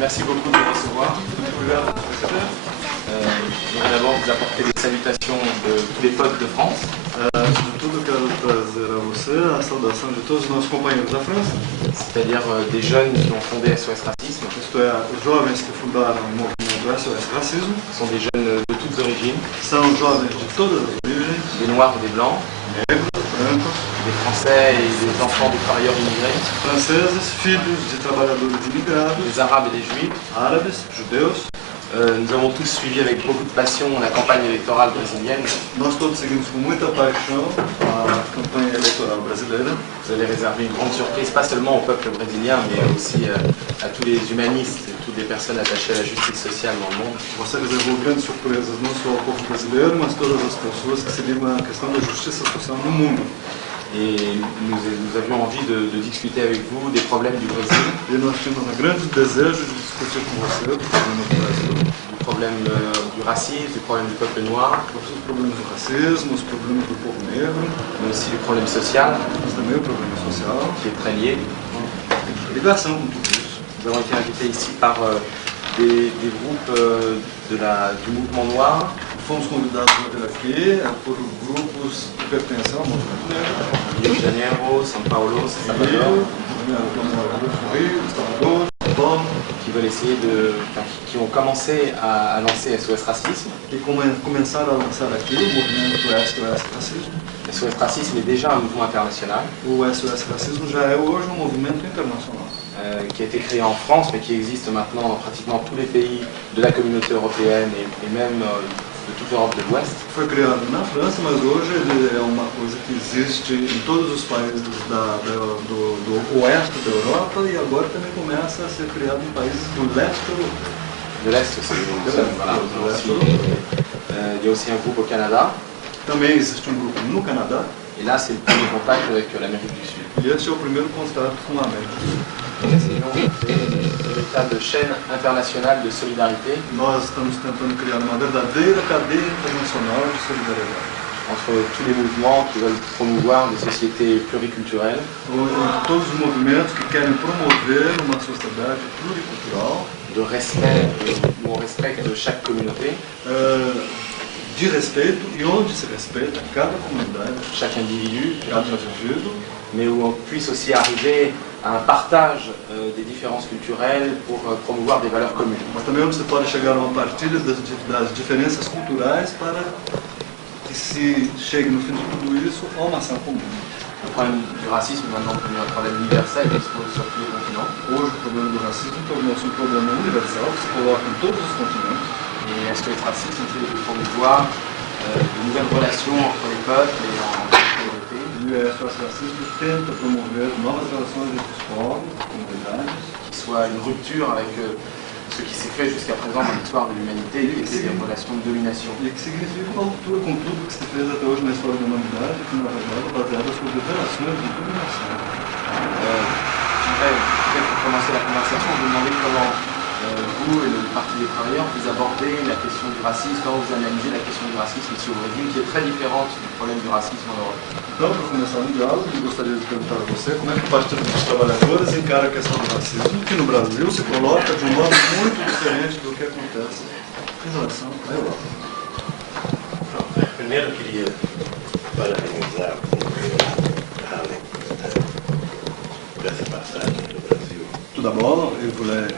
Merci beaucoup de nous recevoir. Je voudrais d'abord vous apporter les salutations de tous les potes de France. De tudo, quero trazer a você a saudação de todos os nossos companheiros da França, C'est-à-dire des jeunes qui ont fondé SOS Racisme. isto é, os jovens que fundaram o movimento SOS Racismo. Ce sont des jeunes de toutes origines, São jovens de todas as origens, des noirs ou des blancs, negros, brancos, des Français et des enfants de travailleurs immigrés, franceses, filhos de trabalhadores imigrados, des Arabes et des Juifs. árabes, judeus. Nous avons tous suivi avec beaucoup de passion la campagne électorale brésilienne. Nós todos seguimos com muita paixão a campanha eleitoral brasileira. Vous allez réserver une grande surprise, pas seulement au peuple brésilien, mais aussi à tous les humanistes et toutes les personnes attachées à la justice sociale dans le monde. Você reservou grandes surpresas não só ao povo brasileiro, mas todas as pessoas que se ligam à questão da justiça social no mundo. Et nous avions envie de discuter avec vous des problèmes du Brésil, E nós tínhamos um grande desejo de discutir com você o problema do Brasil, du problème du racisme, du problème du peuple noir, os problemas do racismo, os problemas do povo negro, mais aussi du problème social, mas também o problema social, qui est très lié. ligação com tudo isso. Nous avons été invités ici par des groupes du mouvement noir, Fomos convidados para vir aqui por grupos que pertencem ao movimento negro, Rio de Janeiro, São Paulo, Salvador, Rio, Salvador, Paulo, qui veulent essayer qui ont commencé à lancer SOS Racisme. que começaram a lançar aqui o movimento SOS Racismo. SOS Racisme est déjà un mouvement international O SOS Racismo já é hoje um movimento internacional, qui a été créé en France, mais qui existe maintenant dans pratiquement tous les pays de la communauté européenne et même de toute l'Europe de l'Ouest. Foi criado na França, mas hoje ele é uma coisa que existe em todos os países do oeste da Europa e agora também começa a ser criado em países do leste da Europa. De l'Est, c'est voilà. Il y a aussi un groupe au Canada. Também existe um grupo no Canadá Et là, c'est le premier contact avec l'Amérique du Sud. e esse é o primeiro contato com a América do Sul. C'est une véritable chaîne internationale de solidarité Nós estamos tentando criar uma verdadeira cadeia internacional de solidariedade entre tous les mouvements qui veulent promouvoir des sociétés pluriculturelles, entre todos os movimentos que querem promover uma sociedade pluricultural, de respect, où on respecte chaque communauté, de respeito e onde se respeita cada comunidade, chaque individu, cada indivíduo, mais où on puisse aussi arriver à un partage des différences culturelles pour promouvoir des valeurs communes. mas também onde se pode chegar a uma partilha das diferenças culturais para que se chegue no fim de tudo isso a uma ação comum. Le problème du racisme est maintenant devenu un problème universel qui se pose sur tous les continents. Hoje o problema do racismo tornou-se um problema universal que se coloca em todos os continentes. Et SOS Racisme essaie de promouvoir de nouvelles relations entre les peuples et entre les communautés, E o SOS Racismo tenta promover novas relações entre os povos, comunidades, qui soit une rupture avec ce qui s'est fait jusqu'à présent dans l'histoire de l'humanité, qui était des relations de domination. e que significa uma ruptura com tudo que se fez até hoje na história da humanidade, que na verdade é baseada sobre relações de dominação. Je voudrais peut-être pour commencer la conversation vous demander comment vous et le Parti des travailleurs vous abordez la question du racisme, comment vous analysez la question du racisme ici au Brésil, qui est très différente du problème du racisme en Europe. Então, para começar o diálogo, eu gostaria de perguntar a você como é que o Partido dos Trabalhadores encara a questão do racismo, que no Brasil se coloca de um modo muito diferente do que acontece em relação à Europa. Primeiro queria parabenizar o governo Halleck por essa passagem do Brasil. Tout d'abord, il voulait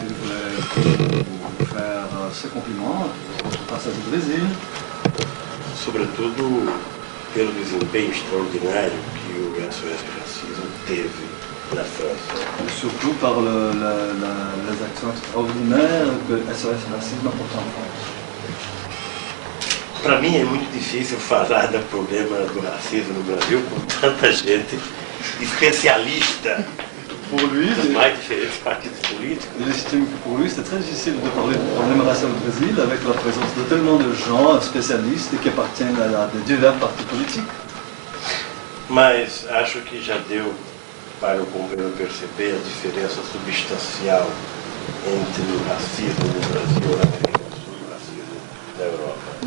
faire ses compliments pour ce passage au Brésil, Sobretudo pelo desempenho extraordinário que o SOS Racismo teve na França. et surtout par les actions extraordinaires que SOS Racisme apporte en France. Para mim é muito difícil falar do problema do racismo no Brasil com tanta gente especialista Pour lui, dos mais diferentes partidos políticos. il estime que pour lui c'est très difficile de parler du problème racial au Brésil avec la présence de tellement de gens spécialistes qui appartiennent à de divers partis politiques. Mas acho que já deu para o governo perceber a diferença substancial entre o racismo no Brasil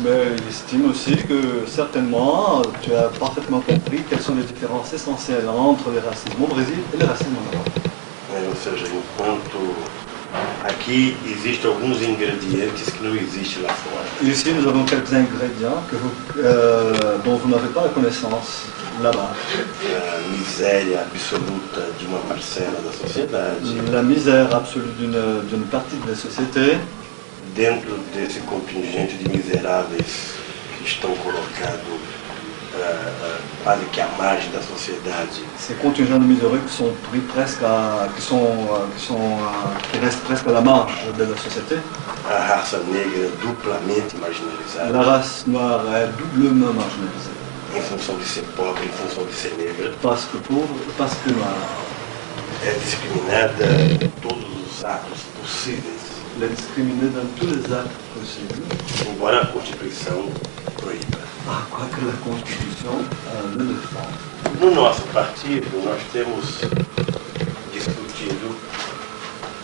Mais il estime aussi que certainement, tu as parfaitement compris quelles sont les différences essentielles entre le racisme au Brésil et le racisme en Europe. Ou seja, enquanto aqui existem alguns ingredientes que não existem lá fora. Ici, nous avons quelques ingrédients dont vous n'avez pas la connaissance là-bas. A miséria absoluta de uma parcela da sociedade. La misère absolue d'une partie de la société. Dentro desse contingente de miseráveis que estão colocados quase que à margem da sociedade. Ces contingents de miséreux qui sont pris presque qui restent presque à la marge de la société. A raça negra duplamente marginalizada. La race noire est doublement marginalisée. Em função de ser pobre, em função de ser negra. Parce que pauvre, parce que noire. É discriminada em todos os atos possíveis. Elle est discriminée dans tous les actes possibles. Embora a Constituição proíba. Quoique la Constitution le défend. No nosso partido, nós temos discutido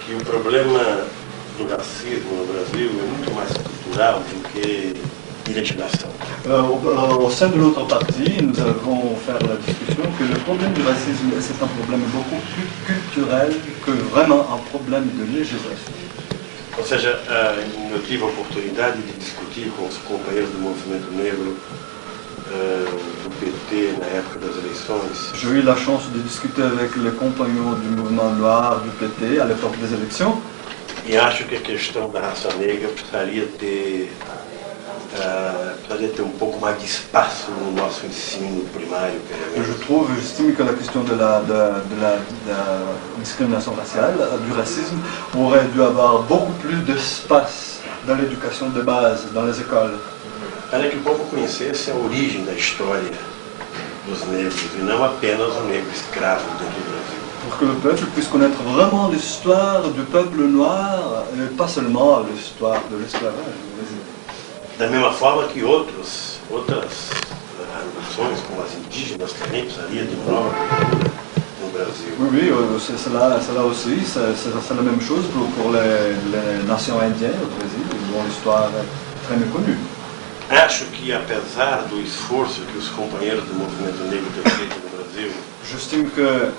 que o problema do racismo no Brasil é muito mais cultural do que de legislação. Au sein de notre parti, nous allons faire la discussion que le problème du racisme, c'est un problème beaucoup plus culturel que vraiment un problème de législation. Ou seja, eu tive a oportunidade de discutir com os companheiros do movimento negro do PT na época das eleições. J'ai eu la chance de discuter avec les compagnons du mouvement noir du PT à l'époque des élections. E acho que a questão da raça negra precisaria ter um pouco mais de espaço no nosso ensino primário, pelo menos. J'estime que la question de la discrimination raciale, du racisme, aurait dû avoir beaucoup plus d'espace dans l'éducation de base, dans les écoles. Para que o povo conhecesse a origem da história dos negros e não apenas o negro escravo dentro do Brasil. Pour que le peuple puisse connaître vraiment l'histoire du peuple noir, et pas seulement l'histoire de l'esclavage au Brésil. Da mesma forma que outras nações, como as indígenas, também precisaria de uma nova cultura no Brasil. Oui, c'est là aussi, c'est la même chose pour les nations indiennes au Brésil, dont l'histoire est très méconnue. Acho que, apesar do esforço que os companheiros do movimento negro têm feito no Brasil, j'estime que,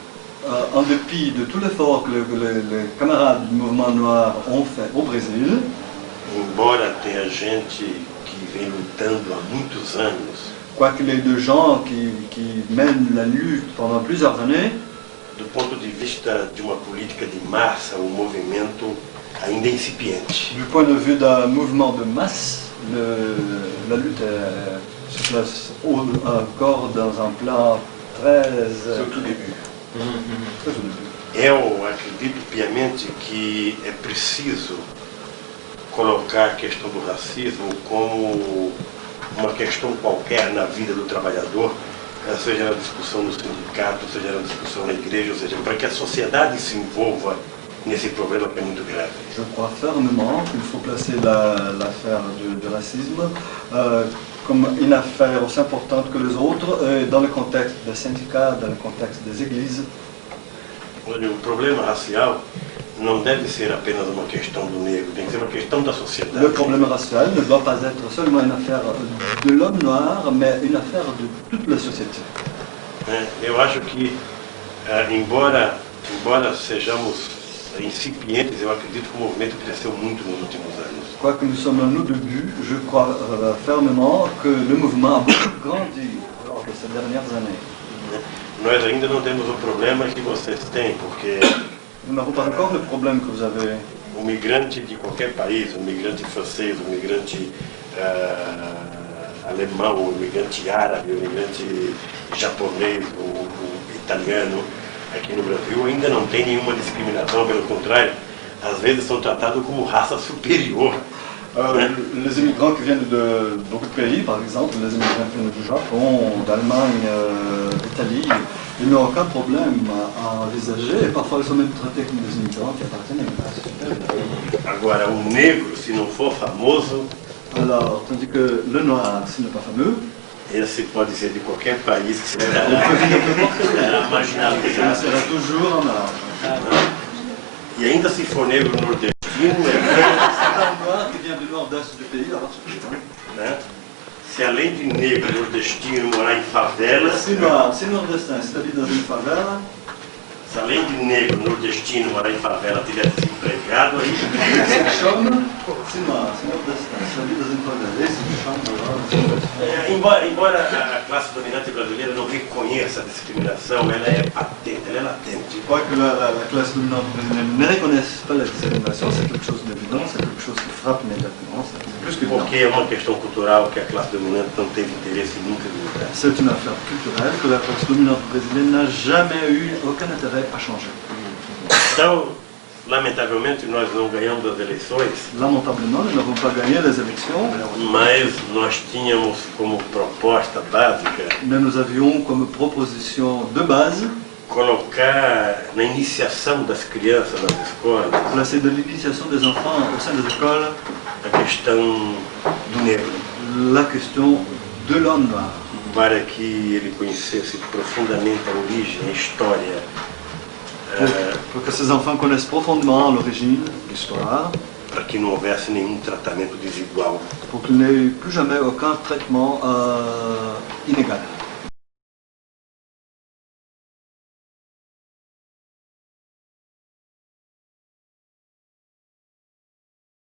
en dépit de tout l'effort que les camarades du mouvement noir ont fait au Brésil, embora tenha gente que vem lutando há muitos anos, quoique les deux gens qui mènent la lutte pendant plusieurs années, do ponto de vista de uma política de massa, um movimento ainda incipiente. du point de vue d'un mouvement de masse, la lutte se place encore dans un plan très... Seu tout début. Très au début. Eu acredito piamente que é preciso colocar a questão do racismo como uma questão qualquer na vida do trabalhador, seja na discussão no sindicato, seja na discussão na igreja, ou seja, para que a sociedade se envolva nesse problema que é muito grave. Je crois fermement qu'il faut placer l'affaire du racisme comme une affaire aussi importante que les autres, dans le contexte des syndicats, dans le contexte des églises. Olha, o problema racial não deve ser apenas uma questão do negro, tem que ser uma questão da sociedade. Le problème racial ne doit pas être seulement une affaire de l'homme noir, mais une affaire de toute la société. Eu acho que, embora sejamos incipientes, eu acredito que o movimento cresceu muito nos últimos anos. Quoique nous sommes à nos débuts, je crois fermement que le mouvement a beaucoup grandi lors de ces dernières années. Nós ainda não temos o problema que vocês têm, porque Nous n'avons pas encore le problème que vous avez. o migrante de qualquer país, o migrante francês, o migrante alemão, o migrante árabe, o migrante japonês, o italiano, aqui no Brasil ainda não tem nenhuma discriminação, pelo contrário, às vezes são tratados como raça superior. Les immigrants qui viennent de beaucoup de pays, par exemple, les immigrants qui viennent du Japon, d'Allemagne, d'Italie, ils n'ont aucun problème à envisager, et parfois ils sont même traités comme des immigrants qui appartiennent à une race supérieure. Agora, o negro, se não for famoso, Alors, tandis que le noir, s'il n'est pas fameux, esse pode ser de qualquer país que será marginalizado. il sera toujours en marge. E ainda se for negro nordestino, C'est un noir qui vient du nord-est du pays, alors c'est né? Se além de negro nordestino morar em favela, Si nordestin s'établit dans une favela, se além de negro nordestino morar em favela tiver desempregado, aí s'il chôme, si nordestin s'établit dans une favela et s'il chôme, embora a classe dominante brasileira não reconheça a discriminação, ela é patente, ela é latente. je crois que la classe dominante brésilienne ne reconnaisse pas la discrimination, c'est quelque chose d'évident, c'est quelque chose qui frappe immédiatement, c'est plus qu'évident. Porque é uma questão cultural que a classe dominante não teve interesse nunca de mudar. C'est une affaire culturelle que la classe dominante brésilienne n'a jamais eu aucun intérêt à changer. Então, lamentavelmente, nós não ganhamos as eleições, Lamentablement, nous n'avons pas gagné les élections, mas nós tínhamos como proposta básica mais nous avions comme proposition de base colocar na iniciação das crianças nas escolas placer de l'initiation des enfants au sein des écoles a questão do negro, la question de l'homme noir, para que ele conhecesse profundamente a origem, a história, pour que ces enfants connaissent profondément l'origine, l'histoire, para que não houvesse nenhum tratamento desigual. pour qu'il n'y ait plus jamais aucun traitement inégal.